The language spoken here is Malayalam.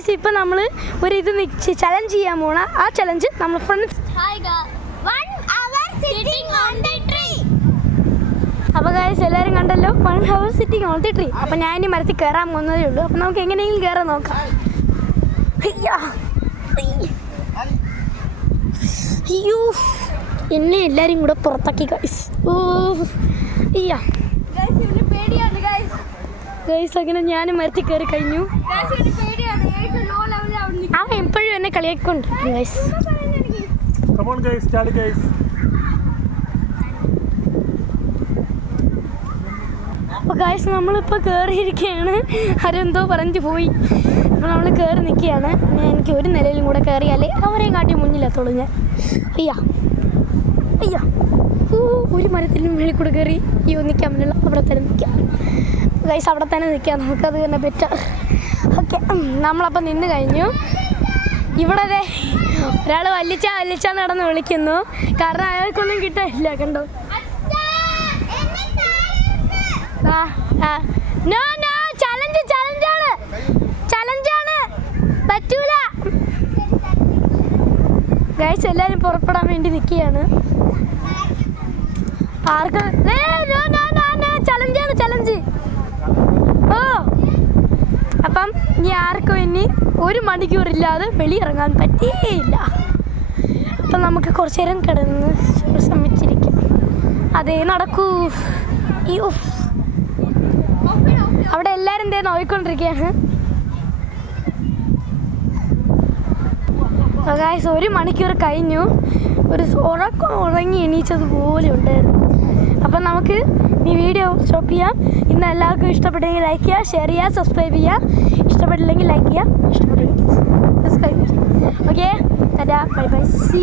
ഗൈസ് ഇപ്പം നമ്മൾ ഒരു ഇത് ചലഞ്ച് ചെയ്യാൻ പോണ ആ ചലഞ്ച് നമ്മൾ ഫ്രണ്ട്സ്. അപ്പോൾ ഗൈസ് എല്ലാവരും കണ്ടല്ലോ 1 hour sitting on the tree. അപ്പം ഞാൻ ഇനി മരത്തിൽ കയറാൻ പോകുന്നതേ ഉള്ളൂ. അപ്പം നമുക്ക് എങ്ങനെയെങ്കിലും കയറാൻ നോക്കാം. അയ്യോ എന്നെ എല്ലാവരും കൂടെ പുറത്താക്കി ഗൈസ്. ഓ അയ്യാ ഗൈസ് അങ്ങനെ ഞാനും മരത്തിൽ കയറി കഴിഞ്ഞു. അവൻ എപ്പോഴും എന്നെ കളിയാക്കിക്കൊണ്ടിരിക്കും ഗൈസ്. അപ്പോൾ ഗൈസ് നമ്മളിപ്പോൾ കയറിയിരിക്കുകയാണ്. ആരെന്തോ പറഞ്ഞു പോയി. അപ്പോൾ നമ്മൾ കയറി നിൽക്കുകയാണ്. എനിക്ക് ഒരു നിലയിലും കൂടെ കയറിയാലേ അവരെയും കാട്ടി മുന്നിലെത്തുള്ളൂ ഞാൻ. അയ്യാ അയ്യാ ഒരു മരത്തിലും മേളിൽ കൂടെ കയറി നിൽക്കാൻ പറ്റില്ല. അവിടെ തന്നെ നിൽക്കാം ഗൈസ്. അവിടെ തന്നെ നിൽക്കാം, നമുക്കത് തന്നെ ബെറ്റർ. ഓക്കെ നമ്മളപ്പം നിന്ന് കഴിഞ്ഞു. ഇവിടെ ഒരാൾ വല്ലിച്ച നടന്ന് വിളിക്കുന്നു. കാരണം അയാൾക്കൊന്നും കിട്ടാനില്ല. കണ്ടോ ചലഞ്ചാണ് പറ്റൂല ഗൈസ്. എല്ലാവരും പുറപ്പെടാൻ വേണ്ടി നിൽക്കുകയാണ്. ആർക്ക് ചലഞ്ച് ഓ അപ്പം ഇനി ആർക്കും ഇനി 1 മണിക്കൂറില്ലാതെ വെളിയിറങ്ങാൻ പറ്റിയില്ല. അപ്പം നമുക്ക് കുറച്ച് നേരം കിടന്ന് ശ്രമിച്ചിരിക്കും. അതേ നടക്കൂ. അയ്യോ അവിടെ എല്ലാവരും എന്തേ നോക്കിക്കൊണ്ടിരിക്കുകയാണ്. ഗൈസ് 1 മണിക്കൂർ കഴിഞ്ഞു. ഒരു ഉറങ്ങി എണീച്ചതുപോലെ ഉണ്ടായിരുന്നു. അപ്പം നമുക്ക് ഈ വീഡിയോ സ്റ്റോപ്പ് ചെയ്യാം. ഇന്ന് എല്ലാവർക്കും ഇഷ്ടപ്പെട്ടെങ്കിൽ ലൈക്ക് ചെയ്യുക, ഷെയർ ചെയ്യുക, സബ്സ്ക്രൈബ് ചെയ്യുക. ഇഷ്ടപ്പെട്ടില്ലെങ്കിൽ ലൈക്ക് ചെയ്യുക, ഇഷ്ടപ്പെട്ടെങ്കിൽ സബ്സ്ക്രൈബ് ചെയ്യുക. Okay bye bye, see.